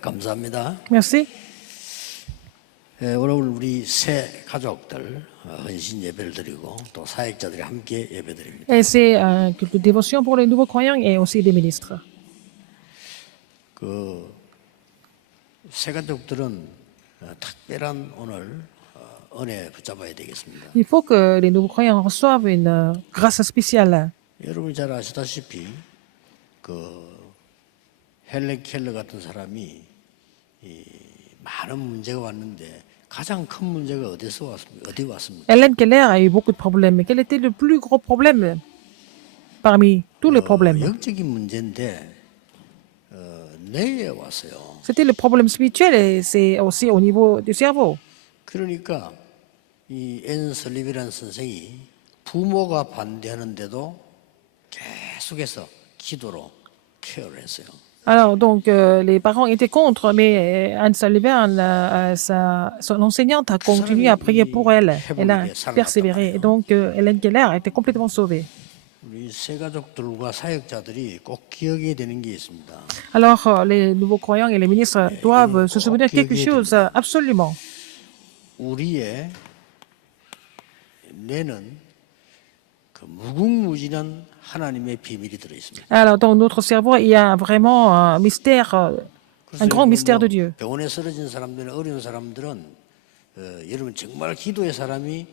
감사합니다. Merci. 오늘 우리 새 가족들 헌신 예배를 드리고 또 사역자들이 함께 예배드립니다. Et c'est un culte de dévotion pour les nouveaux croyants et aussi des ministres. 새 가족들은 특별한 오늘 은혜 붙잡아야 되겠습니다. Il faut que les nouveaux croyants reçoivent une grâce spéciale. 여러분이 잘 아시다시피 헬렌 켈러 같은 사람이 많은 문제가 왔는데 가장 큰 문제가 어디 왔습니까? Hélène Keller a eu beaucoup de problèmes. Mais quel était le plus gros problème parmi tous les problèmes? 영적인 문제인데 뇌에 왔어요. C'était le problème spirituel et c'est aussi au niveau du cerveau. 그러니까 이 앤 설리비란 선생이 부모가 반대하는데도 계속해서 기도로 케어를 했어요. Alors, donc, les parents étaient contre, mais Anne Sullivan, son enseignante, a continué à prier pour elle. Elle a persévéré. Et donc, Hélène Keller a été complètement sauvée. 우리 새 가족들과 사역자들이 꼭 기억해야 되는 게 있습니다. Alors, les nouveaux croyants et les ministres doivent se souvenir de quelque chose absolument. 우리의 뇌는 무궁무진한 하나님의 비밀이 들어 있습니다. Alors, dans notre cerveau, il y a vraiment un mystère, un grand mystère de Dieu. 병원에 쓰러진 사람들은 어려운 사람들은 여러분 정말 기도의 사람이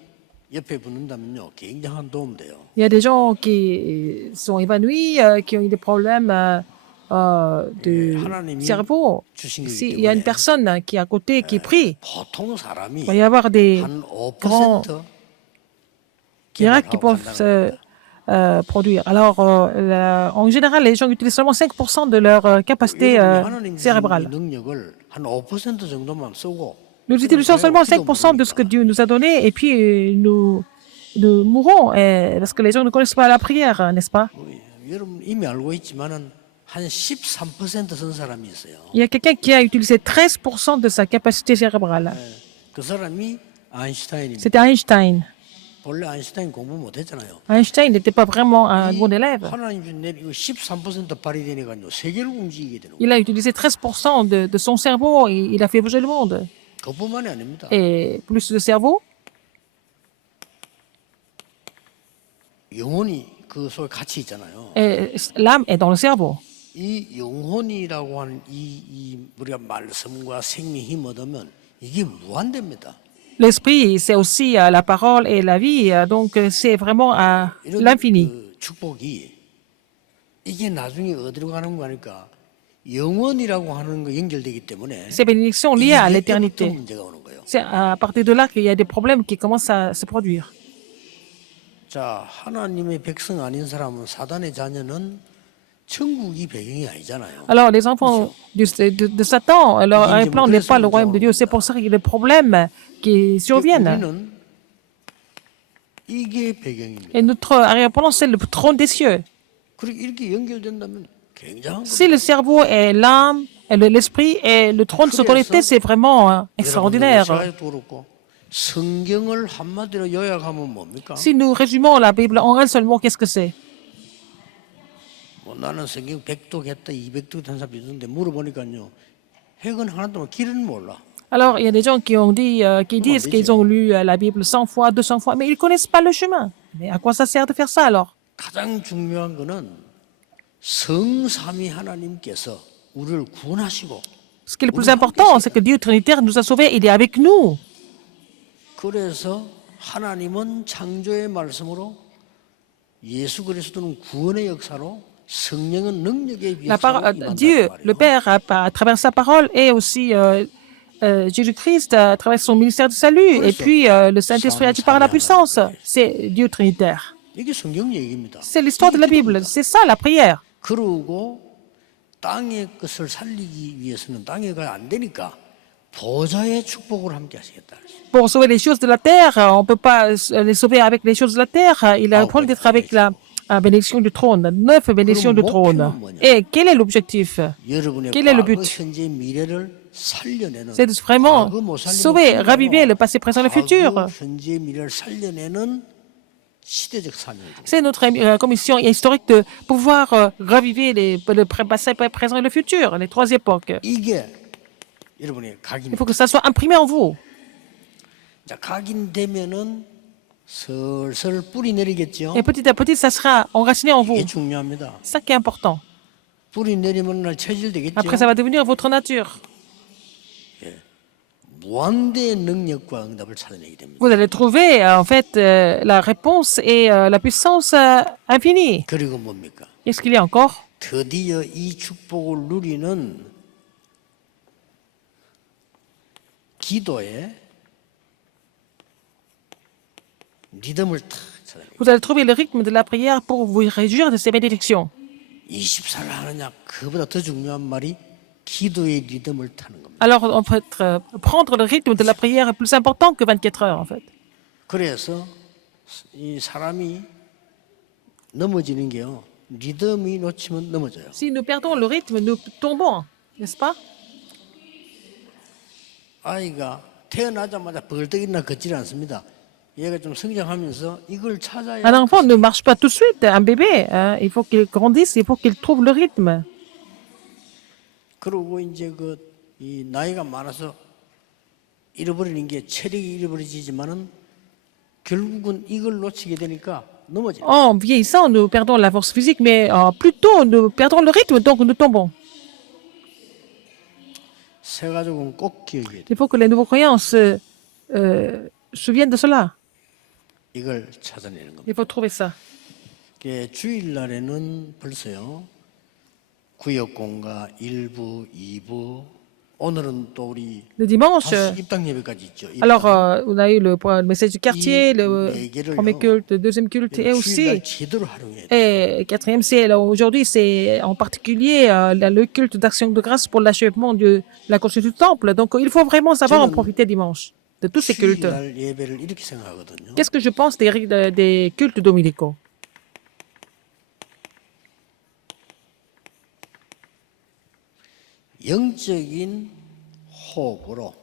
옆에 붙는다면요 굉장한 도움 돼요. Il y a des gens qui sont évanouis, qui ont eu des problèmes de cerveau. S'il y a une personne qui est à côté, qui prie, 보통 사람이 il va y avoir des 한 grands 5% miracles qui peuvent se produire. Alors, en général, les gens utilisent seulement 5% de leur capacité cérébrale. 능력을 한 5% 정도만 쓰고 Nous utilisons seulement 5% de ce que Dieu nous a donné et puis nous mourrons parce que les gens ne connaissent pas la prière, n'est-ce pas? 여러분 이미 알고 있지만은 한 13% 쓴 사람이 있어요. Il y a quelqu'un qui a utilisé 13% de sa capacité cérébrale. 그 사람이 아인슈타인입니다. C'était Einstein. 원래 아인슈타인 공부 못했잖아요. Einstein n'était pas vraiment un bon élève. 하나님 준 이거 13% 발휘되니까요 세계를 움직이게 되는 거예요. Il a utilisé 13% de son cerveau et il a fait bouger le monde. 그뿐만이 아닙니다. Et plus de cerveau, 영혼이 그 속에 같이 있잖아요. et l'âme est dans le cerveau. 이 영혼이라고 하는 이 우리가 말씀과 생명 힘 얻으면 이게 무한대입니다. L'esprit, c'est aussi la parole et la vie, donc c'est vraiment à l'infini. 그 축복이 이게 나중에 어디로 가는 거니까 영원이라고 하는 거 연결되기 때문에 Ces bénédictions liées à 이때부터 l'éternité. 문제가 오는 거예요. C'est à partir de là qu'il y a des problèmes qui commencent à se produire. 자, 하나님의 백성 아닌 사람은 사단의 자녀는 천국이 배경이 아니잖아요. Alors, les enfants de Satan, leur arrière-plan n'est pas le royaume de Dieu. C'est pour ça qu'il y a des problèmes qui surviennent. 우리는 이게 배경입니다. Et notre arrière-plan, c'est le trône des cieux. 그리고 이렇게 연결된다면 굉장한 Si le cerveau est l'âme, et l'esprit et le trône de autorité, c'est vraiment extraordinaire. 여러분도 그렇고 성경을 한마디로 요약하면 뭡니까? Si nous résumons la Bible en un seul mot, qu'est-ce que c'est? 뭐 나는 성경 100독 했다, 200독 한 사람이 있는데 물어보니까요. 핵은 하나도 길은 몰라. Alors, il y a des gens qui ont dit, qui disent qu'ils ont lu la Bible 100 fois, 200 fois, mais ils ne connaissent pas le chemin. Mais à quoi ça sert de faire ça alors? 가장 중요한 거는 성삼위 하나님께서 우리를 구원하시고 Ce qui est le plus important, c'est que Dieu Trinitaire nous a sauvés, il est avec nous. 그래서 하나님은 창조의 말씀으로 예수 그리스도는 구원의 역사로 성령은 능력의 역사로 Dieu, le Père, à travers sa parole, et aussi Jésus-Christ, à travers son ministère de salut, et puis le Saint-Esprit agit par la puissance. C'est Dieu Trinitaire. 이게 성경 얘기입니다. C'est l'histoire de la Bible. C'est ça la prière. 그러고 땅의 것을 살리기 위해서는 땅에가 안 되니까 보좌의 축복을 함께 하시겠다. Pour sauver les choses de la terre, on ne peut pas les sauver avec les choses de la terre. Il a le problème d'être avec la bénédiction du trône, 9 bénédictions du trône. Et quel est l'objectif? Quel est le but? C'est de vraiment sauver, raviver le passé, présent et le futur. 시대적 사명이죠. C'est notre commission historique de pouvoir raviver le passé, le présent et le futur, les trois époques. 이게 여러분의 각인. Il faut que ça soit imprimé en vous. 자, 각인되면은 슬슬 뿌리 내리겠죠. Et petit à petit, ça sera enraciné en vous. 이게 중요합니다. C'est ça qui est important. 뿌리 내리면 날 체질되겠죠. Après, ça va devenir votre nature. 무한대의 능력과 응답을 찾아내게 됩니다. Vous allez trouver, en fait, la réponse et la puissance infinie. 그리고 뭡니까? Qu'est-ce qu'il y a encore? 드디어 이 축복을 누리는 기도에 리듬을 탁 찾아내게. Vous allez trouver le rythme de la prière pour vous réjouir de ces bénédictions. 20살을 하느냐 그보다 더 중요한 말이 기도의 리듬을 타는 겁니다. Alors, en fait, prendre le rythme de la prière est plus important que 24 heures, en fait. 그래서 이 사람이 넘어지는 게요. 리듬이 놓치면 넘어져요. Si nous perdons le rythme, nous tombons, n'est-ce pas? 아이가 태어나자마자 벌떡이나 걷질 않습니다. 얘가 좀 성장하면서 이걸 찾아야 Un enfant ne marche pas tout de suite, un bébé. Hein, il faut qu'il grandisse, il faut qu'il trouve le rythme. 그러고 이제 이 나이가 많아서 잃어버리는 게 체력이 잃어버리지만은 결국은 이걸 놓치게 되니까 넘어져요. En vieillissant, nous perdons la force physique, mais plus tôt, nous perdons le rythme, donc nous tombons. 새 가족은 꼭 기억해야 돼요. Il faut que les nouveaux croyants se souviennent de cela. 이걸 찾아내는 겁니다. Il faut trouver ça. 주일날에는 벌써요. 구역공가 1부, 2부. 오늘은 또 우리 Le dimanche, 다시 입당 예배까지 있죠. 입당. alors on a eu le message du quartier, le 네 개를요. premier culte, le deuxième culte, et aussi, 주일날 제대로 활용해야 돼요. et quatrième, c'est alors, aujourd'hui, c'est en particulier le culte d'action de grâce pour l'achèvement de la construction du temple. Donc il faut vraiment savoir en profiter dimanche de tous ces cultes. 주일날 예배를 이렇게 생각하거든요. Qu'est-ce que je pense des cultes dominicaux? 영적인 호흡으로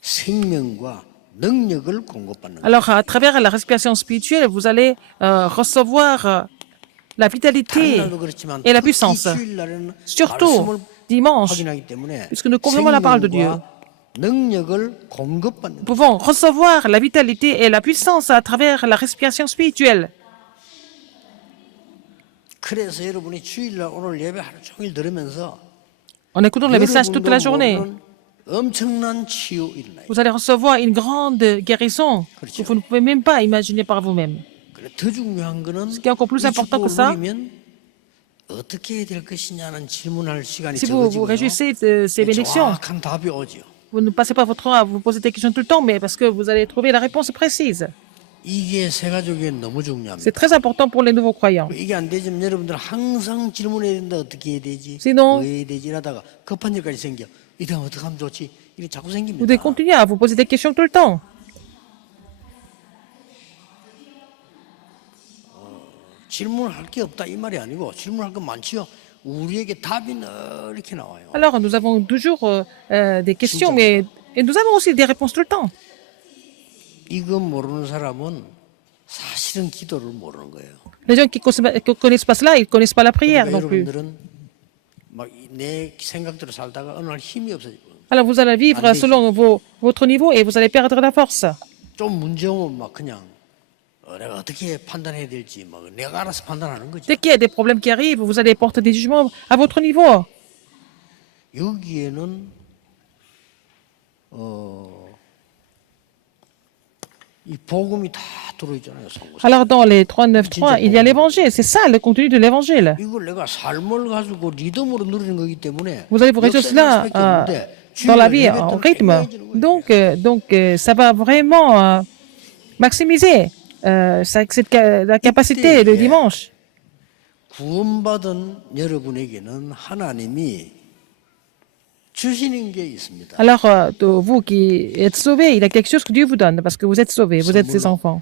생명과 능력을 공급받는 거예요. Alors, à travers la respiration spirituelle, vous allez recevoir la vitalité 다른 날도 그렇지만 et la 특히 puissance. 주일날에는 Surtout 말씀을 dimanche, 확인하기 때문에 puisque nous confirmons la parole de Dieu. 생명과 능력을 공급받는 Nous 거예요. pouvons recevoir la vitalité et la puissance à travers la respiration spirituelle. 그래서 여러분이 주일날 오늘 예배 하루 종일 들으면서 En écoutant le message toute la 여러분도 journée, 모르는 엄청난 치유 일어나요. vous allez recevoir une grande guérison que vous ne pouvez même pas imaginer par vous-même. 그래 더 중요한 거는 Ce qui est encore plus 이 important que 축복을 ça, 누리면 어떻게 해야 될 것이냐는 질문할 시간이 si vous vous 적어지고요. réjouissez de ces bénédictions, 정확한 답이 오죠. vous ne passez pas votre temps à vous poser des questions tout le temps, mais parce que vous allez trouver la réponse précise. 이게 새 가족에 너무 C'est 중요합니다. très important pour les nouveaux croyants. 이게 안 되면 여러분들 항상 질문해야 된다. 어떻게 해야 되지? Sinon- 뭐 해야 되지? 이러다가 급한 일까지 생겨. 이러면 어떻게 하면 좋지? 이게 자꾸 Vous 생깁니다. devez continuer à vous poser des questions tout le temps. 질문할 게 없다 이 말이 아니고 질문할 건 많지요. 우리에게 답이 이렇게 나와요. Alors, nous avons toujours des questions, mais et nous avons aussi des réponses tout le temps. 이거 모르는 사람은 사실은 기도를 모르는 거예요. Les gens qui ne connaissent pas cela, ils ne connaissent pas la prière 그러니까 non plus. 여러분들은 막 내 생각대로 살다가 어느 날 힘이 없어지고 Alors, vous allez vivre selon votre niveau et vous allez perdre la force. 좀 문제 오면 막 그냥 내가 어떻게 판단해야 될지 막 내가 알아서 판단하는 거죠. Dès qu'il y a des problèmes qui arrivent, vous allez porter des jugements à votre niveau. 여기에는 이 복음이 다 들어있잖아요. 성경. Alors, dans les 3.9.3, il y a l'évangile. C'est ça le contenu de l'évangile. 이걸 내가 삶을 가지고 리듬으로 누리는 거기 때문에 Vous allez vous réjouir cela dans la vie en rythme. Donc, ça va vraiment maximiser la capacité le dimanche. 구원받은 여러분에게는 하나님이 주시는 게 있습니다. Alors, vous qui êtes sauvés, il y a quelque chose que Dieu vous donne parce que vous êtes sauvés, vous êtes ses enfants.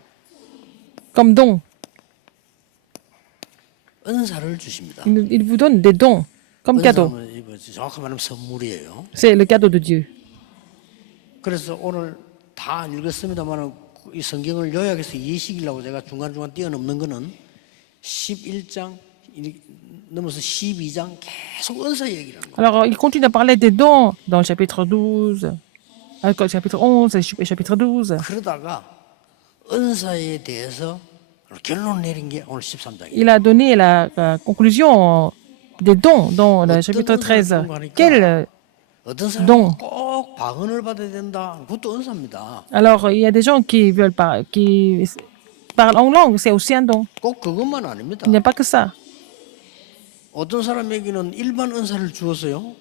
Comme don. 은사를 주십니다. Il vous donne des dons, comme cadeau. 은사는 정확히 말하면 선물이에요. C'est le cadeau de Dieu. 그래서 오늘 다 안 읽었습니다만 이 성경을 요약해서 이해시키려고 제가 중간중간 뛰어넘는 거는 11장 넘어서 12장 계속 은사 얘기를 하는 거예요. Alors, il continue à parler des dons dans le chapitre 12, le chapitre 11 et chapitre 12. 그러다가 은사에 대해서 결론 내린 게 오늘 13장이에요. Il a donné la conclusion des dons dans le chapitre 13. Quel 어떤 don? 사람은 꼭 방언을 받아야 된다. 그것도 은사입니다. Alors, il y a des gens qui veulent qui parlent en langue, c'est aussi un don. 꼭 그것만 아닙니다. Il n'y a pas que ça. 어떤 사람에게는 일반 은사를 주어서요.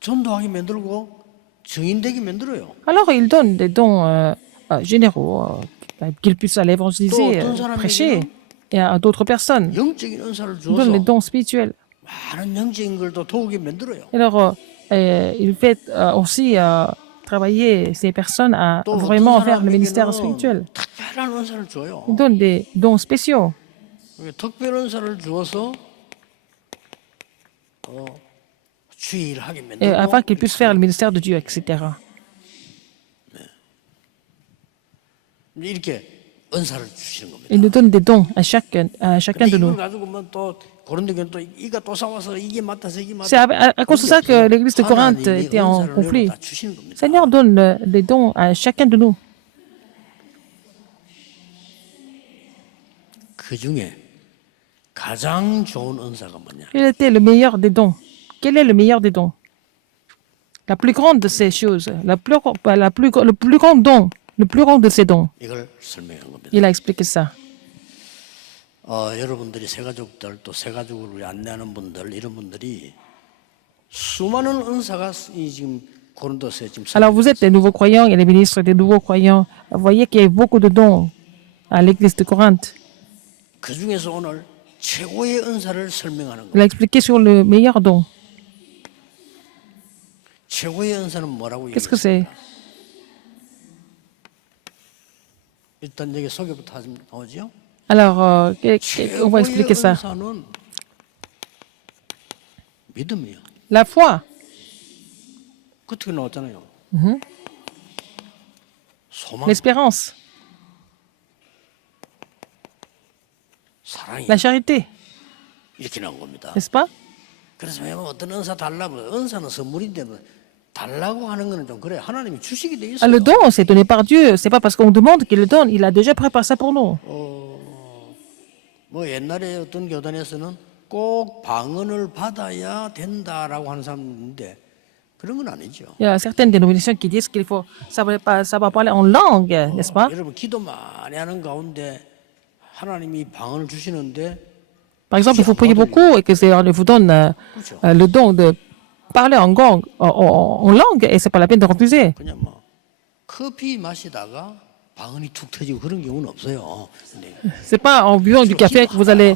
전도하게 만들고 증인되게 만들어요. Alors, il donne des dons généraux, qu'ils puissent aller évangéliser, prêcher, et à d'autres personnes. 영적인 은사를 Il donne les 주어서 dons spirituels. 많은 영적인 걸도 도우게 만들어요. Alors, il fait aussi travailler ces personnes à 또 vraiment 어떤 faire le ministère 사람에게는 spirituel. 특별한 은사를 줘요. Il donne des dons spéciaux. 특별 은사를 주어서 주일하게 Afin qu'ils 만들고 puissent faire le ministère de Dieu, etc. 이렇게 은사를 주시는 겁니다. Il nous donne des dons à chacun 근데 de 이걸 nous. 가지고 또 고린도교는 또 이가 또 싸워서 이게 맞다서 이게 C'est à cause de ça que l'église de Corinthe était en conflit. Le Seigneur donne des dons à chacun de nous. 그 중에 가장 좋은 은사가 뭐냐? Quel était le meilleur des dons? Quel est le meilleur des dons? La plus grande de ces choses, le plus grand don, le plus grand de ces dons. 이걸 설명한 겁니다. Il a expliqué ça. 여러분들이 새가족들 또 새가족을 안내하는 분들 이런 분들이 수많은 은사가 지금 고린도서에 지금 Alors vous êtes des nouveaux croyants et les ministres des nouveaux croyants. Vous voyez qu'il y a beaucoup de dons à l'église de Corinthe. 그 중에서 오늘 최고의 은사를 설명하는 Il 거예요. a expliqué sur le meilleur don. 최고의 은사는 뭐라고 Qu'est-ce que c'est? 얘기했습니까? 일단 여기 소개부터 하면 나오죠. Alors, on va 최고의 expliquer ça. 은사는 믿음이요. La foi. 그렇게 나왔잖아요. 소망, L'espérance, 사랑이 la charité, 이렇게 나온 겁니다. n'est-ce pas? 그래서 왜 어떤 은사 달라고 은사는 선물인데 뭐 달라고 하는 거는 좀 그래. 하나님이 주시게 돼 Ah, 있어요. le don, c'est donné par Dieu. C'est pas parce qu'on demande qu'il le donne. Il a déjà préparé ça pour nous. 뭐 옛날에 어떤 교단에서는 꼭 방언을 받아야 된다라고 하는 사람인데 그런 건 아니죠. Il y a certaines dénominations qui disent qu'il faut savoir parler en langue, n'est-ce pas? 여러분 기도 많이 하는 가운데 하나님이 방언을 주시는데 Par exemple, il faut prier beaucoup et que le Seigneur vous donne le don de parler en langue et c'est pas la peine de refuser. 그냥 뭐 커피 마시다가 방언이 툭 터지고 그런 경우는 없어요. 근데 C'est pas en buvant du café que vous allez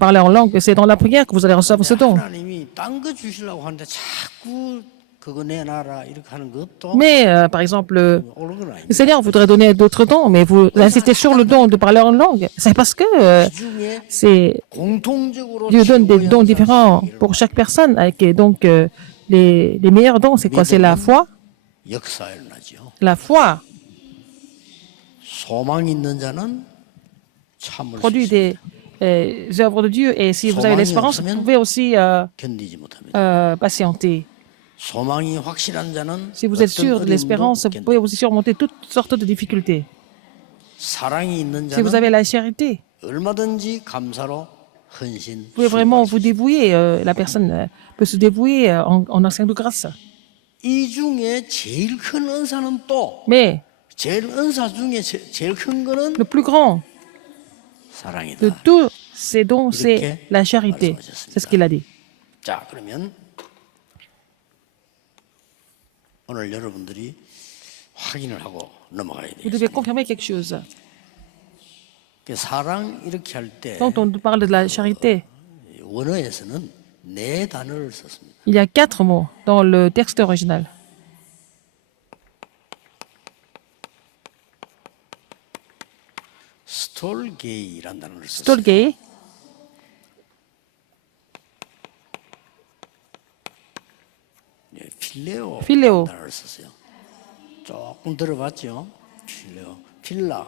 parler en langue, c'est dans la prière que vous allez recevoir ce don. 하나님이 딴 거 주시려고 하는데 자꾸 그거 내놔라 이렇게 하는 것도 Mais, par exemple, 옳은 건 le 아닙니다. Seigneur voudrait donner d'autres dons, mais vous insistez sur le don de parler en langue. C'est parce que 그 중에 c'est 공통적으로 Dieu donne des 최고의 dons 은사를 différents 주시기를 pour chaque personne. Et donc, les meilleurs dons, c'est quoi? C'est la foi. 역사에 일어나죠. La foi 소망이 있는 자는 참을 수 produit 있습니다. des œuvres de Dieu. Et si vous avez l'espérance, vous pouvez aussi 견디지 못합니다. patienter. 소망이 확실한 자는 Si vous êtes 어떤 sûr de 어려움도 l'espérance, vous 견뎌요. pouvez aussi surmonter toutes sortes de difficultés. 사랑이 있는 Si vous 자는 avez la charité, 얼마든지 감사로 헌신. vous pouvez vraiment 수고할 수 vous dévouer. La personne peut se dévouer en action de grâce. 이 중에 제일 큰 은사는 또 Mais 제일 은사 중에 제일 큰 거는 le plus grand 사랑이다. de tous ces dons, c'est la charité. C'est ce qu'il a dit. 자, 그러면 오늘 여러분들이 확인을 하고 넘어가야 돼요. Vous devez confirmer quelque chose. 사랑 이렇게 할 때 Quand on parle de la charité, 원어에서는 네 단어를 썼습니다. il y a 4 mots dans le texte original. 스톨게이라는 단어를 썼어요. Stolgei, 필레오 필레오. 단어를 썼어요. 조금 들어봤죠? 필레오. 필라,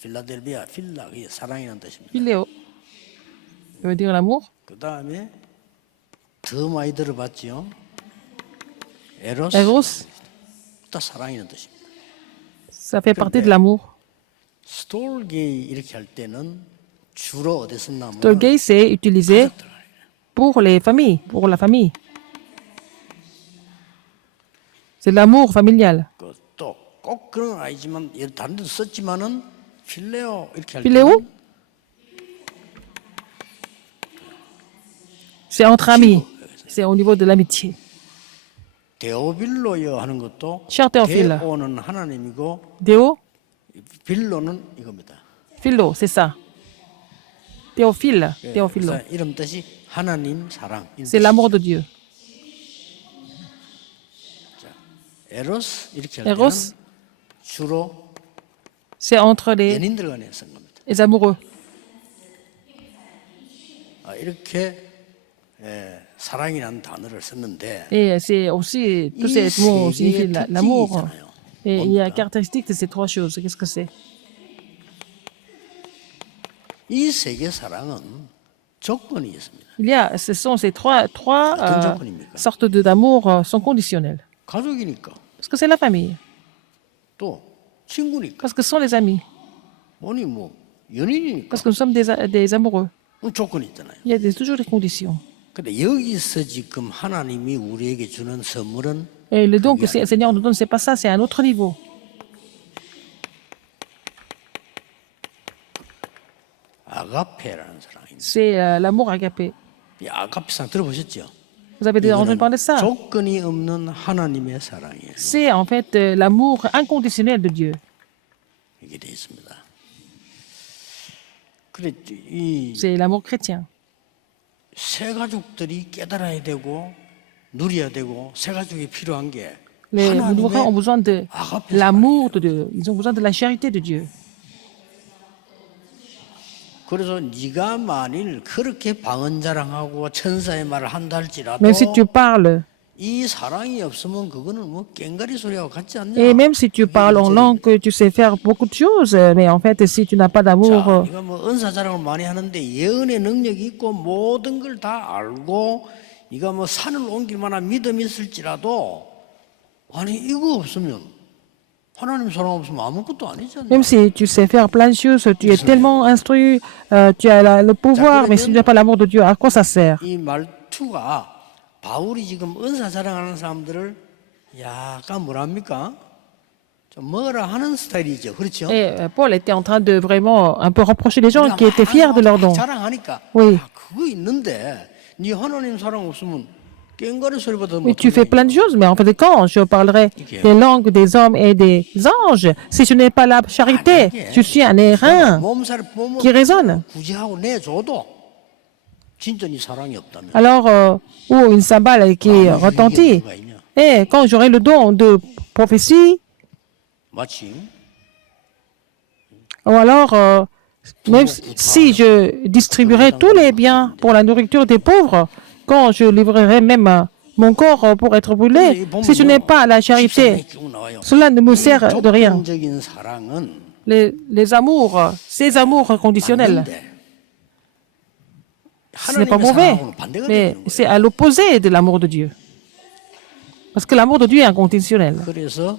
필라델비아, 필라, 그게 사랑이라는 뜻입니다. Philéo, ça veut dire l'amour. 그 다음에 더 많이 들어봤죠. 에로스, Eros, 또 사랑이라는 뜻입니다. ça fait partie de l'amour. 스톨게이 이렇게 할 때는 주로 어디 쓰냐면 Tolgay, c'est utilisé pour les familles, pour la famille. C'est l'amour familial. 또 꼭 그런 건 아니지만 다른 데도 썼지만은 필레오 이렇게 할 Philéo, 때는 c'est entre amis. C'est au niveau de l'amitié. 데오빌로여 하는 것도 Cher Théophile. 데오는 하나님이고 Déo, 빌로는 이겁니다. Philo, c'est ça. Théophile, Théophilo. 그래서 이름 뜻이 하나님 사랑. 이런 C'est 뜻이죠. l'amour de Dieu. 에로스 이렇게 할 Eros, 때는 주로 c'est entre 연인들 간에 쓴 겁니다. les amoureux. 이렇게 사랑이라는 단어를 썼는데 Et c'est aussi, tous ces 이 mots 세 signifient 개의 l'amour. 특징이잖아요. Et il y a 뭡니까? caractéristique de ces trois choses. Qu'est-ce que c'est? 이 세계 사랑은 조건이 있습니다. Il y a, ce sont ces trois 어떤 조건입니까? sortes d'amour sont conditionnels. 가족이니까 Parce que c'est la famille. 또 친구니까 Parce que ce sont les amis. 뭐니 뭐 연인이니까 Parce que nous sommes des amoureux. 조건이 있잖아요. Il y a toujours des conditions. 근데 여기서 지금 하나님이 우리에게 주는 선물은 Et le don que le Seigneur nous donne, c'est pas ça, c'est un autre niveau. 아가페라는 사랑입니다. C'est l'amour agapé. 이 아가페 사랑 들어보셨죠? Vous avez déjà entendu 이거는 parler de ça? 조건이 없는 하나님의 사랑이에요. C'est en fait l'amour inconditionnel de Dieu. 이게 돼 있습니다. 그래 이 C'est l'amour chrétien. 새 가족들이 깨달아야 되고 누려야 되고 새 가족이 필요한 게 Les nouveaux frères ont besoin de 아가페 l'amour de Dieu. Ils ont besoin de la charité de Dieu. 그래서 네가 만일 그렇게 방언자랑하고 천사의 말을 한다 할지라도 Même si tu parles, 이 사랑이 없으면 그거는 뭐 깽가리 소리하고 같지 않냐? et même si tu parles en langue, que tu sais faire beaucoup de choses, mais en fait, si tu n'as pas d'amour, 자, 네가 뭐 은사 자랑을 많이 하는데 예언의 능력이 있고 모든 걸 다 알고 네가 뭐 산을 옮길 만한 믿음이 있을지라도 아니 이거 없으면 하나님 사랑 없으면 아무것도 아니잖아. même si tu sais faire plein de choses, tu es tellement instruit, tu as le pouvoir, mais si tu n'as pas l'amour de Dieu, à quoi ça sert? 이 말투가 바울이 지금 은사 자랑하는 사람들을 약간 뭐랍니까? 좀 뭐라 하는 스타일이죠, 그렇죠? Et Paul était en train de vraiment un peu reprocher les gens qui étaient fiers de leur don. 자랑하니까 Oui. 아, 그거 있는데 네 하나님 사랑 없으면 깽가리 소리보다 Oui, tu fais plein de choses, mais en fait, quand je parlerai des langues des hommes et des anges, si je n'ai pas la charité, je suis un airain 몸살 보면 qui résonne. 구제하고 내줘도 진짜 네 사랑이 없다면 Alors, ou une cymbale qui retentit. 뭐가 있냐? Et quand j'aurai le don de prophétie, 마치 ou alors, même si je distribuerai tous les biens pour la nourriture des pauvres, quand je livrerai même mon corps pour être brûlé, si je n'ai pas la charité, cela ne me sert de rien. 조건적인 사랑은 Les amours, ces amours conditionnels, 맞는데 ce n'est pas 하나님의 mauvais, 사랑하고는 반대가 mais 되는 거예요. c'est à l'opposé de l'amour de Dieu. Parce que l'amour de Dieu est inconditionnel. 그래서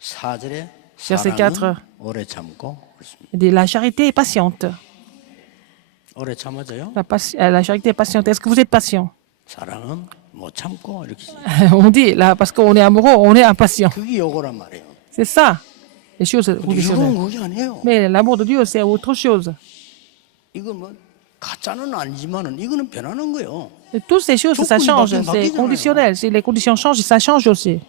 4절에 Verset 사랑은 4. 오래 참고 그렇습니다. Et la charité est patiente. 오래 참아져요. La charité est patiente. Est-ce que vous êtes patient? 사랑은 못 참고 이렇게 On dit, là, parce qu'on est amoureux, on est impatient. 그게 요거란 말이에요. C'est ça, les choses 이건 conditionnelles. 그게 아니에요. Mais l'amour de Dieu, c'est autre chose. 이건 뭐 가짜는 아니지만은 이거는 변하는 거예요. Et toutes ces choses, ça change. C'est conditionnel. Si les conditions changent, ça change aussi.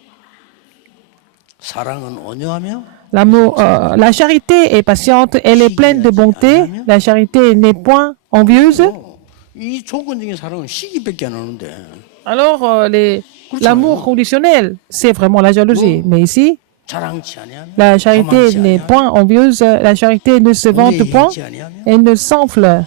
사랑은 온유하며 L'amour, la charité est patiente, elle est pleine de bonté. La charité n'est point envieuse. 이 조건적인 사랑은 시기밖에 안 하는데 Alors, l'amour conditionnel, c'est vraiment la jalousie. Mais ici, 자랑치 아니하며 la charité 교만치 n'est 아니하며 point envieuse. La charité ne se vante point. 공의하지 아니하며 Elle ne s'enfle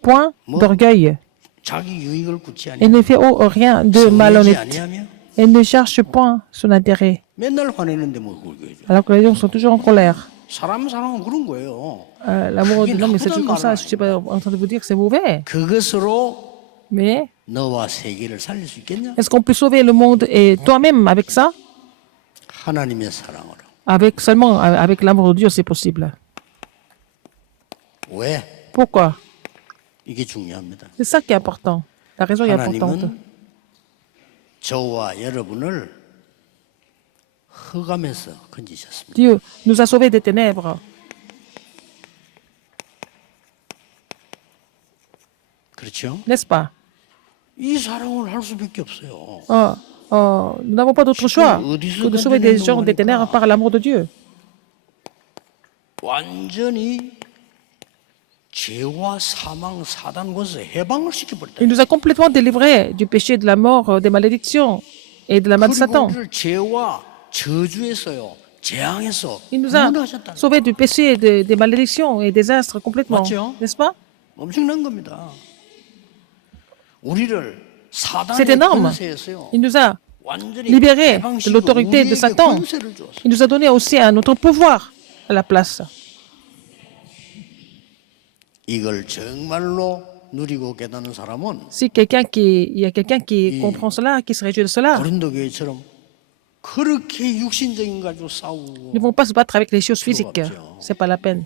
point d'orgueil. 자기 유익을 구치 Elle 아니하며 ne fait rien de 성내지 malhonnête. 아니하며 Elle ne cherche point son intérêt. 맨날 화내는데 뭐 그걸 해줘. Alors que les gens sont toujours en colère. 사람은 그런 거예요. L'amour de 그게 l'homme, c'est 나쁘다는 toujours comme ça. 말은 Je ne suis pas en train de vous dire que c'est mauvais. 그것으로 Mais 너와 세계를 살릴 수 있겠냐? est-ce qu'on peut sauver le monde et toi-même avec ça? 하나님의 사랑으로. Avec seulement avec l'amour de Dieu, c'est possible. 왜? Pourquoi? 이게 중요합니다. C'est ça qui est important. La raison est importante. 하나님은 저와 여러분을 흑암에서 건지셨습니다. Dieu nous a sauvés des ténèbres. 그렇죠? N'est-ce pas? 이 사랑을 할 수밖에 없어요. Nous n'avons pas d'autre choix que de sauver des gens des ténèbres par l'amour de Dieu. 완전히 죄와 사망, 사단 권세 해방을 시켜버렸다. Il nous a complètement délivrés du péché, de la mort, des malédictions et de la main de 그리고 Satan. 우리를 죄와 저주에서요, 재앙에서 Il nous a 구원하셨다. sauvés du péché, des malédictions et des astres complètement. 맞죠? N'est-ce pas? 엄청난 겁니다. 우리를 C'est 사단의 énorme. 권세에서요, Il nous a 완전히 libérés de 해방시키고 l'autorité de 우리에게 Satan. 권세를 주었어요. Il nous a donné aussi un autre pouvoir à la place. 이걸 정말로 누리고 깨닫는 사람은 Si il y a quelqu'un qui comprend cela, qui se réjouit de cela, 고린도 교회처럼 그렇게 육신적인 거 가지고 싸우고 ils ne vont pas se battre avec les choses physiques. C'est pas la peine.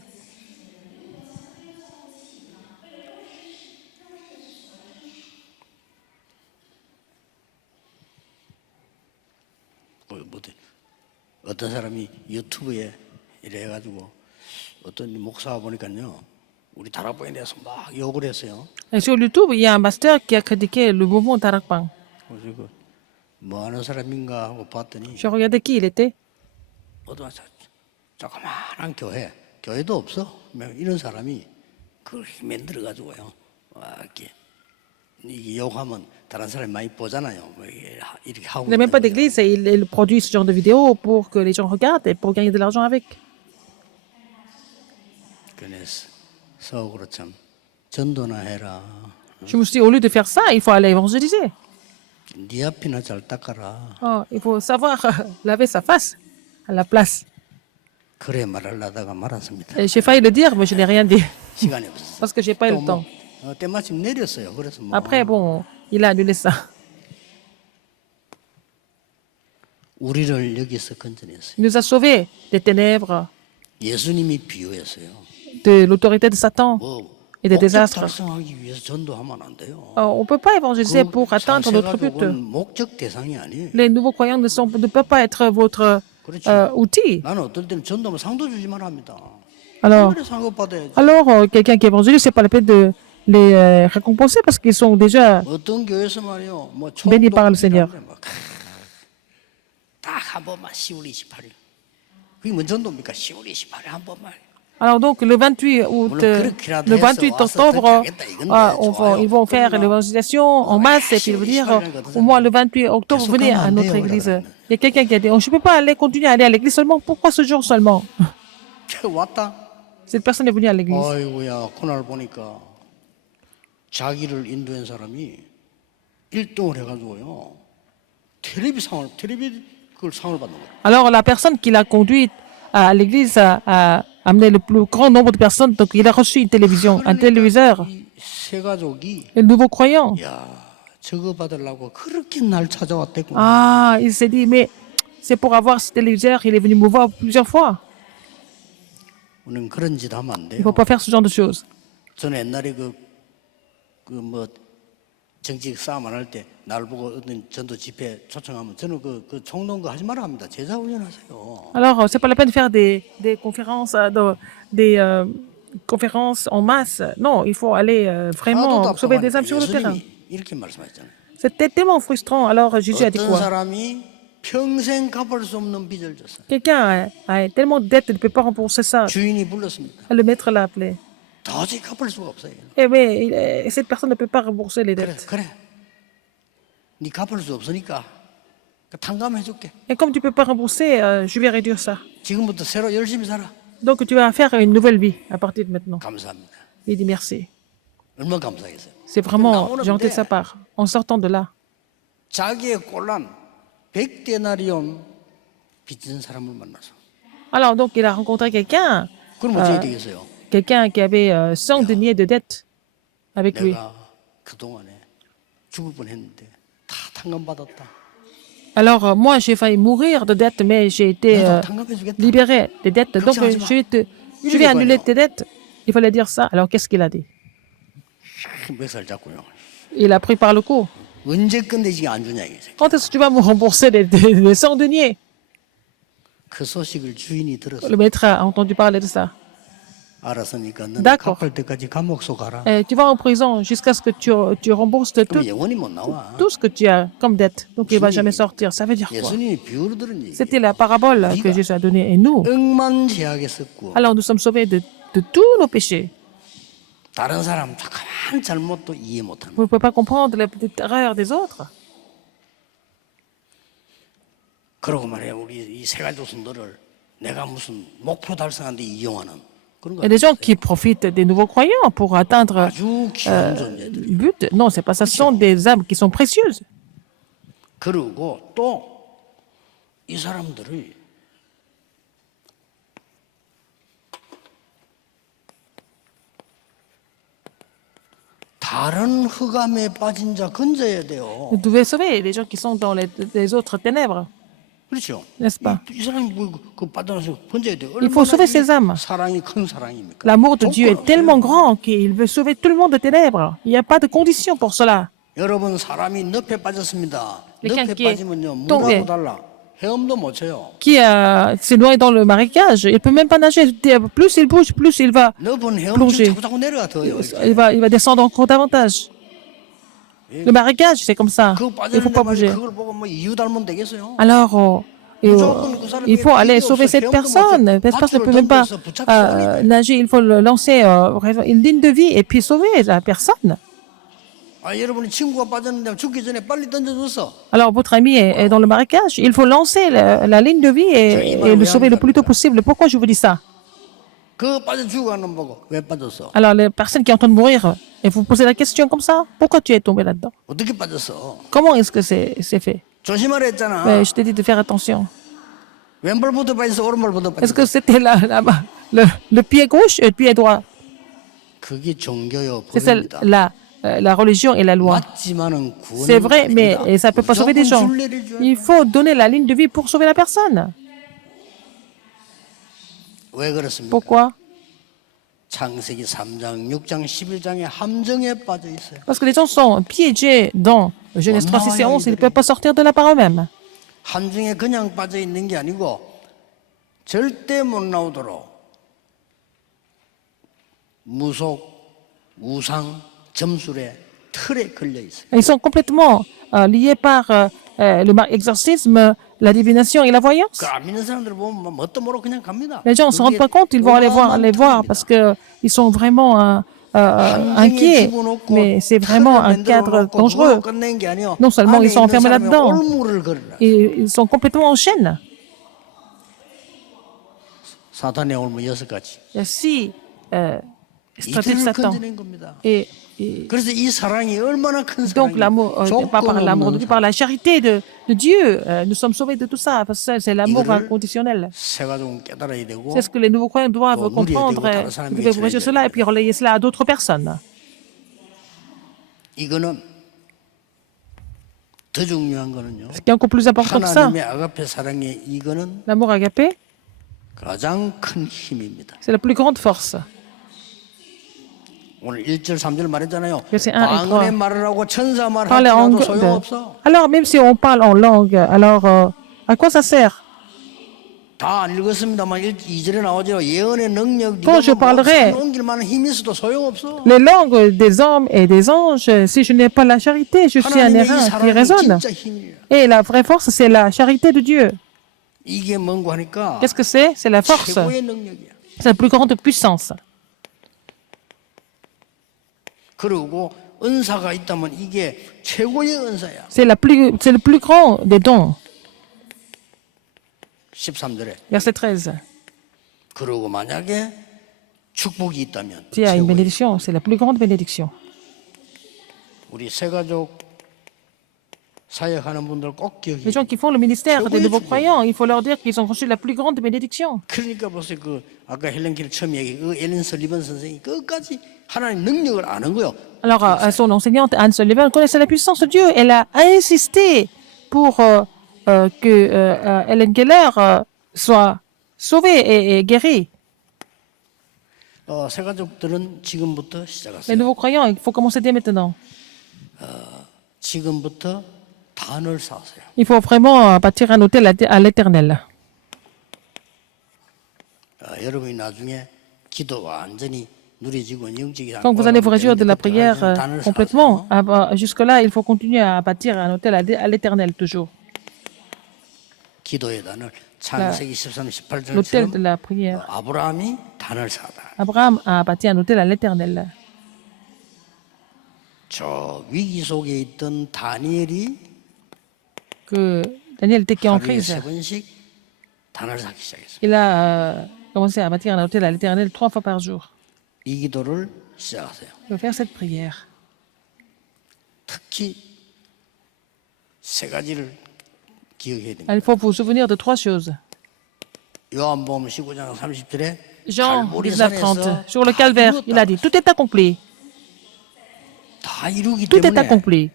어떤 사람이 유튜브에 이래 가지고 어떤 목사가 보니까요, 우리 다락방에 대해서 막 욕을 했어요. Et sur YouTube, il y a un pasteur qui a critiqué le mouvement Tarakpang. 그래서 뭐 하는 사람인가 하고 봤더니 Je regardais qui il était. 어떤 조그마한 교회도 없어. 이런 사람이 그걸 만들어 가지고요, 이게 욕하면 다른 사람이 많이 보잖아요. 이렇게 하고. Il n'a même pas d'église et il produit ce genre de vidéos pour que les gens regardent et pour gagner de l'argent avec. 그래서 속으로 참 전도나 해라. Je me suis dit, au lieu de faire ça, il faut aller évangéliser. 네 앞이나 잘 닦아라. Il faut savoir laver sa face à la place. 그래 말하려다가 말았습니다. Et j'ai failli le dire, mais je n'ai rien dit 시간이 없었어. parce que j'ai pas eu le temps. 때마침 내렸어요. 그래서 뭐 Après, bon, il a annulé ça. 우리를 여기서 건져냈어요. Il nous a sauvés des ténèbres, 예수님이 비유했어요. de l'autorité de Satan et des 목적 désastres. 달성하기 위해서 전도하면 안 돼요. On ne peut pas évangéliser pour atteindre notre but. 세가족은 목적 대상이 아니에요. Les nouveaux croyants ne peuvent pas être votre outil. 나는 어떨 때는 전도하면 상도 주지만 합니다. Alors, 그래 상급 받아야지. quelqu'un qui évangélise, c'est pas la peine de les récompenser parce qu'ils sont déjà 어떤 교회에서 말이요, 뭐 bénis par le Seigneur. 딱한 번만 10월 28일. 그게 뭔 전도입니까? 10월 28일 한 번만. Alors donc le 28 août, le 28 octobre, ils vont faire l'évangélisation en masse et puis ils vont dire au moins le 28 octobre, venez à notre église. Il y a quelqu'un qui a dit, je ne peux pas continuer à aller à l'église seulement. Pourquoi ce jour seulement? 왔다. Cette personne est venue à l'église. 아이고야, 그날 보니까 자기를 인도한 사람이 1등을 해가지고요. 텔레비 그걸 상을 받는 거예요. Alors la personne qui l'a conduit à l'église a amené le plus grand nombre de personnes, donc il a reçu une télévision, un téléviseur. 세 가족이 Et le nouveau croyant, 야, 저거 받으려고 그렇게 날 찾아왔댔구나. il s'est dit, mais c'est pour avoir ce téléviseur, il est venu me voir plusieurs fois. 우리는 그런 짓 하면 안 Il ne 돼요. faut pas faire ce genre de choses. 저는 옛날에 뭐 정치 싸움 안 할 때 날 보고 어떤 전도 집회 초청하면 저는 그 총동 거 하지 말아 합니다. 제자 훈련하세요. Alors, c'est pas la peine de faire des conférences, conférences en masse. Non, il faut aller vraiment sauver des âmes sur le terrain. 예수님이 이렇게 말씀하셨잖아요. C'était tellement frustrant. Alors, Jésus a dit 어떤 quoi? 사람이 평생 갚을 수 없는 빚을 졌어요. Quelqu'un a tellement de dettes, il ne peut pas rembourser ça. 주인이 불렀습니다. Le maître l'a appelé. 도저히 갚을 수가 없어요. Eh bien, cette personne ne peut pas rembourser les dettes. 그래. 네 갚을 수 없으니까 탕감해줄게. Et comme tu ne peux pas rembourser, je vais réduire ça. 지금부터 새로 열심히 살아. Donc, tu vas faire une nouvelle vie à partir de maintenant. 감사합니다. Il dit merci. 얼마나 감사하겠어요. C'est vraiment gentil de sa part. En sortant de là, 자기의 꼴란 100데나리온 빚진 사람을 만나서 Alors, donc, il a rencontré quelqu'un, 그럼 어떻게 되겠어요? quelqu'un qui avait 100 deniers de dette avec lui. 내가 그동안에 죽을 뻔했는데 다 탕감받았다. Alors, moi, j'ai failli mourir de dette, mais j'ai été 내가 탕감해주겠다. libéré des dettes. Donc, je vais annuler tes dettes. Il fallait dire ça. Alors, qu'est-ce qu'il a dit? 멱살 잡고요. Il a pris par le cou. 언제 끝내지 안 주냐 이게. Quand est-ce que tu vas me rembourser les 100 deniers? 그 소식을 주인이 들었어. Le maître a entendu parler de ça. 알았으니까 너는 D'accord. 갚을 때까지 감옥소 가라. Tu vas en prison jusqu'à ce que tu rembourses 그럼 영원히 못 나와. tout ce que tu as comme dette. Donc, il ne va jamais sortir. Ça veut dire quoi? 예수님이 비유로 들은 얘기. C'était la parabole que Jésus a donnée. Et nous, 억만제하게 썼고 alors nous sommes sauvés de tous nos péchés. 다른 사람 가만 잘못도 이해 못하는. Vous ne pouvez pas comprendre les petites erreurs des autres. 그러고 말이야 우리 이 세가족순들을 내가 무슨 목표 달성하는데 이용하는 그런 Il 거 y a des gens qui profitent des nouveaux croyants pour atteindre 아주 귀한 존재들. le but. Non, c'est pas ça. Ce sont des âmes qui sont précieuses. 그리고 또 이 사람들을 다른 흑암에 빠진 자 건져야 돼요. Vous devez sauver les gens qui sont dans les autres ténèbres. 그렇죠? N'est-ce pas? 이 사람이 그 빠져나서 건져야 돼요. Il faut sauver ces âmes. 사랑이 큰 사랑입니까? L'amour de Dieu est 조건 tellement 없어요. grand qu'il veut sauver tout le monde des ténèbres. Il n'y a pas de condition pour cela. 여러분 사람이 늪에 빠졌습니다. quelqu'un 늪에 qui est 빠지면요 tombé. 물하고 달라. 헤엄도 못 쳐요. Qui s'est noyé dans le marécage, il ne peut même pas nager. Plus il bouge, plus il va 늪은 헤엄치면 Plongé. 자꾸 내려가 더요. il va descendre encore davantage. Le marécage, c'est comme ça. 그 Il ne faut pas 빠졌는데 bouger. 그걸 보고 뭐 이유 달면 되겠어요? Alors, il faut aller sauver cette personne. Cette personne ne peut même pas nager. Il faut le lancer une ligne de vie et puis sauver la personne. 아 여러분이 친구가 빠졌는데 죽기 전에 빨리 던져줬어. Alors, votre ami est dans le marécage. Il faut lancer la ligne de vie et le sauver le plus tôt possible. Pourquoi je vous dis ça? 그 빠져 죽어가는 거 보고 왜 빠졌어? Alors, les personnes qui sont en train de mourir, et vous posez la question comme ça, pourquoi tu es tombé là-dedans? 어떻게 빠졌어? Comment est-ce que c'est fait? 조심하라 했잖아. Mais je t'ai dit de faire attention. 왼발부터 빠졌어, 오른발부터 Est-ce 빠졌어. que c'était le pied gauche et le pied droit? 그게 종교요 C'est ça, 법입니다. la religion et la loi. 맞지만은 C'est 구원은 vrai, mais 아닙니다. ça ne peut pas sauver des gens. 무조건 순례를 줘야 Il faut donner la ligne de vie pour sauver la personne. 왜 그렇습니까? Pourquoi? 창세기 3장, 6장, 11장의 함정에 빠져 있어요. Parce que les gens sont piégés dans Genèse 3, 6 et 11, ils ne peuvent pas sortir de là par eux-mêmes. 함정에 그냥 빠져 있는 게 아니고 절대 못 나오도록 무속, 우상, 점술의 틀에 걸려 있어요. Ils sont complètement liés par exorcisme, la divination et la voyance. 그 안 믿는 사람들 보면 뭐 뭣도 모르고 그냥 갑니다. Les gens ne se rendent pas compte, ils vont aller voir parce qu'ils sont vraiment inquiets. Mais c'est vraiment un cadre dangereux. Non seulement ils sont enfermés là-dedans, ils sont complètement en chaîne. 사탄의 올무 6가지. Il y a 6 stratégies de 이들을 Satan. 건지는 겁니다. Et 그래서 이 사랑이 얼마나 큰 donc l'amour, 사랑이에요. pas par l'amour de Dieu, par la charité de Dieu, nous sommes sauvés de tout ça, parce que c'est l'amour 이거를 inconditionnel. 세가족은 깨달아야 되고 C'est ce que les nouveaux croyants doivent nous, comprendre. nous, nous, Vous devez vous réjouir cela et puis relayer cela à d'autres personnes. 이거는 더 중요한 거는요. Ce qui est encore plus important que ça, 하나님의 아가페 사랑의 이거는 l'amour agapé, 가장 큰 힘입니다. c'est la plus grande force. 오늘 1절 3절 말했잖아요. Verset 1 et 3. 방언의 말을 하고 천사 말을 Parler en 할지라도 소용없어. Alors, même si on parle en langue, alors à quoi ça sert? 다 안 읽었습니다만 2절에 나오죠. 예언의 능력 Quand je parlerai 옮길 만한 힘이 있어도 소용없어. les langues des hommes et des anges, si je n'ai pas la charité, je suis un 하나님의 이 airain qui 사랑이 résonne. 진짜 힘이에요. Et la vraie force, c'est la charité de Dieu. 이게 뭔고 하니까 Qu'est-ce que c'est? C'est la force. 최고의 능력이야. C'est la plus grande puissance. 그리고 은사가 있다면 이게 최고의 은사야. C'est le plus grand des dons. 13절에. Verset 13. 그리고 만약에 축복이 있다면 S'il y a une 최고의. bénédiction, c'est la plus grande bénédiction. 우리 세가족 사역하는 분들 꼭 기억해. Les gens qui font le ministère des nouveaux croyants, il faut leur dire qu'ils ont reçu la plus grande bénédiction. 그러니까 보세요. 그 아까 헬렌키를 처음 얘기, 그 엘린 설리번 선생이 끝까지 하나님 능력을 아는 거요. Alors, son enseignante Anne Sullivan connaissait la puissance de Dieu. Elle a insisté pour que Helen Keller soit sauvée et guérie. 새 가족들은 지금부터 Les 시작하세요. nouveaux croyants, il faut commencer dès maintenant. 지금부터 단을 쌓으세요. Il faut vraiment bâtir un hôtel à l'Éternel. 여러분이 나중에 기도 완전히 누려지고 영적이 Quand vous allez vous réjouir de la prière complètement, jusque-là, il faut continuer à bâtir un hôtel à l'Éternel toujours. 기도의 단을 창세기 13, L'hôtel de 18절처럼 la prière. 아브라함이 단을 쌓다. Abraham a bâti un hôtel à l'Éternel. 저 위기 속에 있던 다니엘이 Que Daniel était en 하루에 crise. 3번씩 단을 쌓기 시작했어요. Il a commencé à bâtir un hôtel à l'Éternel 3 fois par jour. 이 기도를 시작하세요. Il faut faire cette prière. 특히 세 가지를 기억해야 됩니다. Il faut vous souvenir de 3 choses. 요한복음 19장 30절에 Jean 19:30, sur le calvaire, il a dit, tout est accompli. 다 이루기 Tout est 때문에 accompli.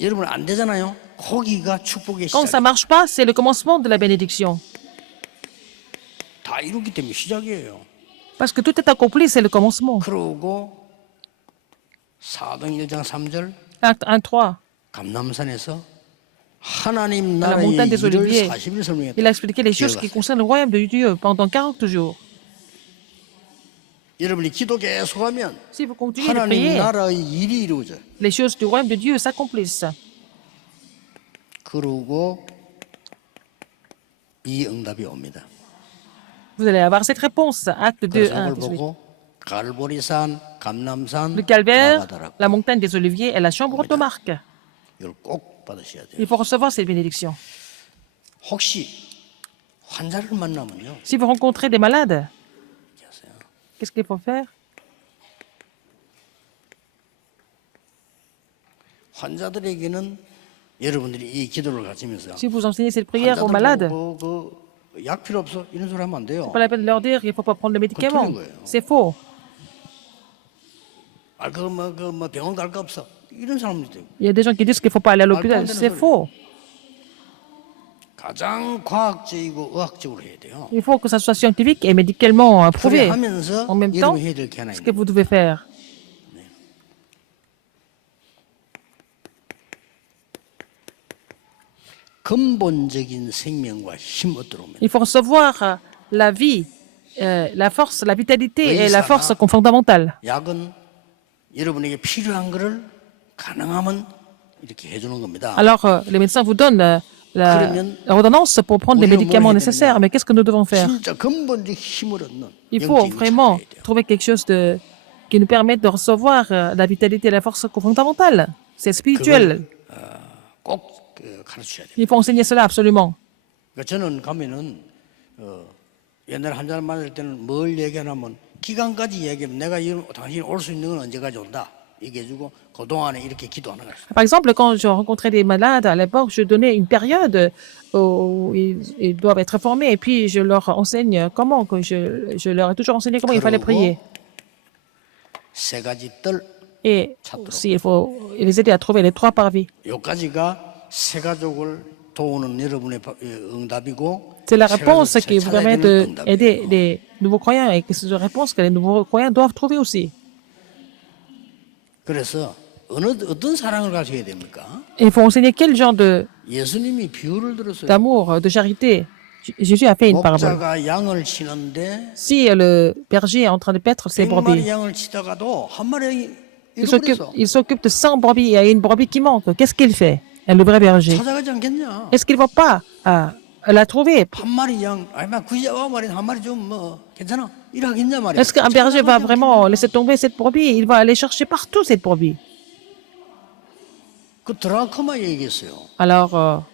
여러분 안 되잖아요. 거기가 축복의 Quand ça 시작. ne marche pas, c'est le commencement de la bénédiction. 다 이루기 때문에 시작이에요. Parce que tout est accompli, c'est le commencement. 그러고 사도행 1장 3절 Acte 1:3. 감람산에서 하나님 À la 나라의 montagne des 일을 Oliviers, 40일 설명했다. il a expliqué les choses qui concernent le royaume de Dieu pendant 40 jours. 여러분이 기도 계속하면 Si vous continuez de 하나님 prier, 나라의 일이 이루어져. les choses du royaume de Dieu s'accomplissent. 그러고 이 응답이 옵니다. Vous allez avoir cette réponse. Acte 2, 그래서 1, 그걸 18. 보고 갈보리산, 감남산, Le calvaire, 마가다락 la montagne des Oliviers et la chambre de Marc. 이걸 꼭 받으셔야 돼요. Il faut recevoir cette bénédiction. 혹시 환자를 만나면요. Si vous rencontrez des malades, 이렇게 하세요. qu'est-ce qu'il faut faire? 환자들에게는 여러분들이 이 기도를 가지면서 Si vous enseignez cette prière aux malades, 그약 필요 없어 이런 소리 하면 안 돼요. pas la peine de leur dire qu'il ne faut pas prendre le médicament. 틀린 거예요. C'est faux. 그뭐 병원 갈 거 없어 이런 사람들도 있고. Il y a des gens qui disent qu'il ne faut pas aller à l'hôpital. C'est faux. 가장 과학적이고 의학적으로 해야 돼요. Il faut que ça soit scientifique et médicalement 그래 prouvé. 하면서 En même temps, 여러분이 해야 될 게 하나 ce que 있는 vous devez faire. 근본적인 생명과 힘 얻도록 합니다. Il faut recevoir la vie, la force, la vitalité et la force fondamentale. 약은 여러분에게 필요한 것을 가능하면 이렇게 해주는 겁니다. Alors, les médecins vous donnent l'ordonnance pour prendre les médicaments nécessaires. Mais qu'est-ce que nous devons faire? 진짜 근본적 힘을 얻는 Il faut 영적인 vraiment 힘을 얻어야 돼요. trouver quelque chose qui nous permette de recevoir la vitalité et la force fondamentale. C'est spirituel. 꼭 가르쳐야 돼요. Il faut enseigner cela absolument. 그러니까 저는 가면은 옛날 환자를 만날 때는 뭘 얘기하냐면 기간까지 얘기하면 내가 당신이 올 수 있는 건 언제까지 온다 얘기해주고 그 동안에 이렇게 기도하는 거예요. Par exemple, quand je rencontrais des malades à l'époque, je donnais une période où ils doivent être formés et puis je leur enseigne comment, que je leur ai toujours enseigné comment il fallait prier. 세 가지 뜰 Et aussi, il faut les aider à trouver les 3 parvis. 요까지가 새 가족을 도우는 여러분의 응답이고 C'est la réponse qui vous permet 응답이에요. d'aider les nouveaux croyants et c'est une réponse que les nouveaux croyants doivent trouver aussi. 그래서 어떤 사랑을 가져야 됩니까? Et il faut enseigner quel genre 예수님이 비유를 들었어요. d'amour, de charité. Jésus a fait une parabole. 목자가 양을 치는데 Si le berger est en train de paître ses 100마리 brebis, 양을 치다가도 한 마리 il s'occupe, 잃어버렸어. il s'occupe de 100 brebis et il y a une brebis qui manque. Qu'est-ce qu'il fait? Le vrai berger. 찾아가지 않겠냐? Est-ce qu'il ne va pas la trouver? 한 마리 양, 아니면 99마리 한 마리 좀 뭐 괜찮아? 일하겠냐 말이야. Est-ce qu'un berger va vraiment laisser tomber cette brebis? Il va aller chercher partout cette brebis. 그 드라크마 얘기했어요. Alors,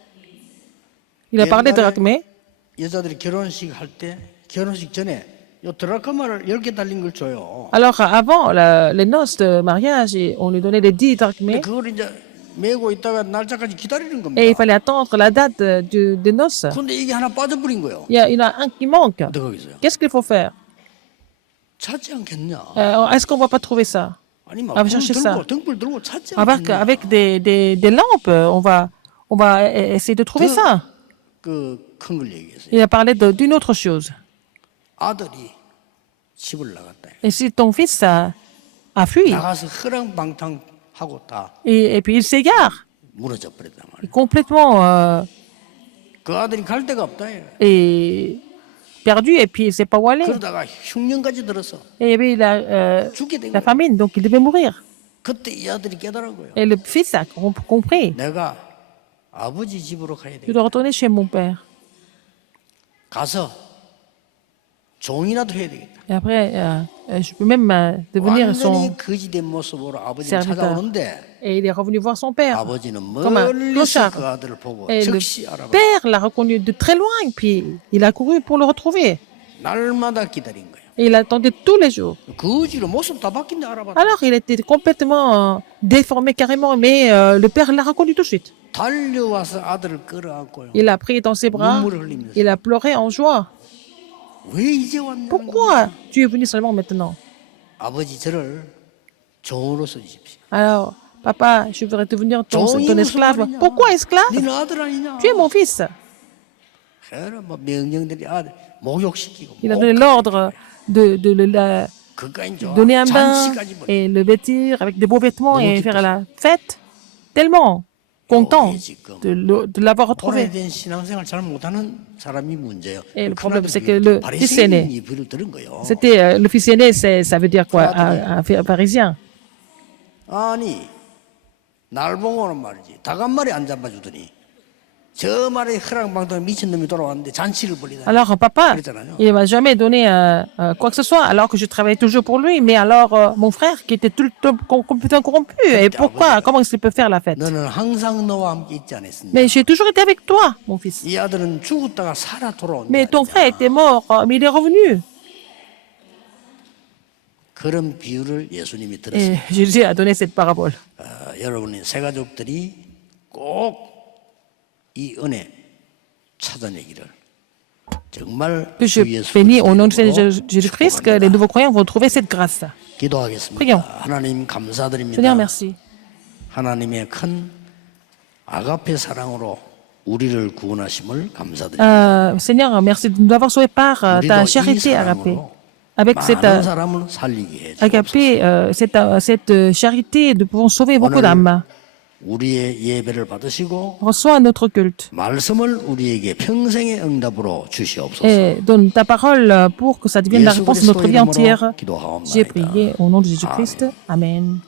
il a parlé de drachmé. 여자들이 결혼식 할 때 결혼식 전에 요 드라크마를 10개 달린 걸 줘요. Alors, avant les noces de mariage, on lui donnait les 10 drachmés. 그걸 이제 메고 있다가 날짜까지 기다리는 겁니다. Et il fallait attendre la date des noces. 그런데 이게 하나 빠져버린 거예요. Il y en a un qui manque. 어떡하겠어요? Qu'est-ce qu'il faut faire? 찾지 않겠냐? Est-ce qu'on ne va pas trouver ça? 아니 막 아, 불 chercher 들고 ça. 등불 들고 찾지 Avec, 않겠냐? avec des lampes, on va essayer de trouver ça. 그큰 걸 얘기했어요. Il a parlé d'une autre chose. 아들이 집을 나갔다. Et si ton fils a fui, 나가서 허랑방탕하고 다 et puis il s'égare, 무너져 버렸단 말이에요. complètement 그 아들이 갈 데가 없다. est perdu, et puis il ne sait pas où aller. 그러다가 흉년까지 들었어. Et il y avait 죽게 된 la 거예요. famine, donc il devait mourir. 그때 이 아들이 깨달은 거예요. Et le fils a compris. 내가 아버지 집으로 가야 Je 돼. dois retourner chez mon père. 가서 종이라도 해야 되겠다. Et après, je peux même devenir son 완전히 거지된 모습으로 아버지를 serviteur. 찾아오는데 Et il est revenu voir son père. 아버지는 Comme un 멀리서 clochard. 그 아들을 보고 Et le 즉시 알아봐. père l'a reconnu de très loin, puis il a couru pour le retrouver. 날마다 기다린 거예요. Et il attendait tous les jours. 거지로 모습 다 바뀐데 알아봤다. Alors, il était complètement déformé carrément, mais le père l'a reconnu tout de suite. 달려와서 아들을 끌어안고요. Il a pris dans ses bras, 눈물을 흘리면서 il a pleuré en joie. 왜 이제 왔냐는 거예요. Pourquoi tu es venu seulement maintenant? 아버지 저를 종으로 써주십시오. Alors, papa, je voudrais devenir ton 종이 esclave. 무슨 말이냐? Pourquoi esclave? 니는 아들 아니냐? Tu es mon fils. 그래 뭐 명령들이 아들 목욕시키고 Il a donné l'ordre de le 그까지 좋아. donner un bain 잔치까지 뭐. et le vêtir avec des beaux vêtements et faire la fête. Tellement content de l'avoir retrouvé. 오래된 신앙생활 잘 못하는 사람이 문제예요. Et le 큰 problème, 아들이 c'est que le fils aîné, 바리새인이 비를 들은 거예요. c'était le fils aîné, ça veut dire quoi? Un pharisien. 아니 날 보고는 말이지 닭 한 마리 안 잡아주더니 저 말에 허랑방탕 미친 놈이 돌아왔는데 잔치를 벌이다. Alors, papa, 그랬잖아요. il ne m'a jamais donné quoi que ce soit, alors que je travaillais toujours pour lui. Mais alors, mon frère, qui était tout le temps complètement corrompu, et pourquoi? Comment il peut faire la fête? 너는 항상 너와 함께 있지 않았습니까? Mais j'ai toujours été avec toi, mon fils. 이 아들은 죽었다가 살아 돌아온 Mais 거야. ton frère était mort, mais il est revenu. 그런 비유를 예수님이 들었어요. Et Jésus a donné cette parabole. 여러분의 새 가족들이 꼭 이 은혜 찾아내기를 정말 Que je 주 예수 bénis au nom de 그리스도의 Jésus-Christ que 이름으로 les nouveaux croyants vont trouver cette grâce. 기도하겠습니다. Prions. 하나님 감사드립니다. Seigneur, merci. 하나님의 큰 아가페 사랑으로 우리를 구원하심을 감사드립니다. Seigneur, merci de nous avoir sauvés par ta 우리도 이 charité agapée. 사랑으로 Avec cette 많은 사람을 살리게 해주옵소서. agapée, cette charité, nous pouvons sauver beaucoup d'âmes. 우리의 예배를 받으시고 Reçois notre culte 말씀을 우리에게 평생의 응답으로 주시옵소서. et donne ta parole pour que ça devienne la réponse de notre vie entière. J'ai prié au nom de Jésus-Christ. Amen.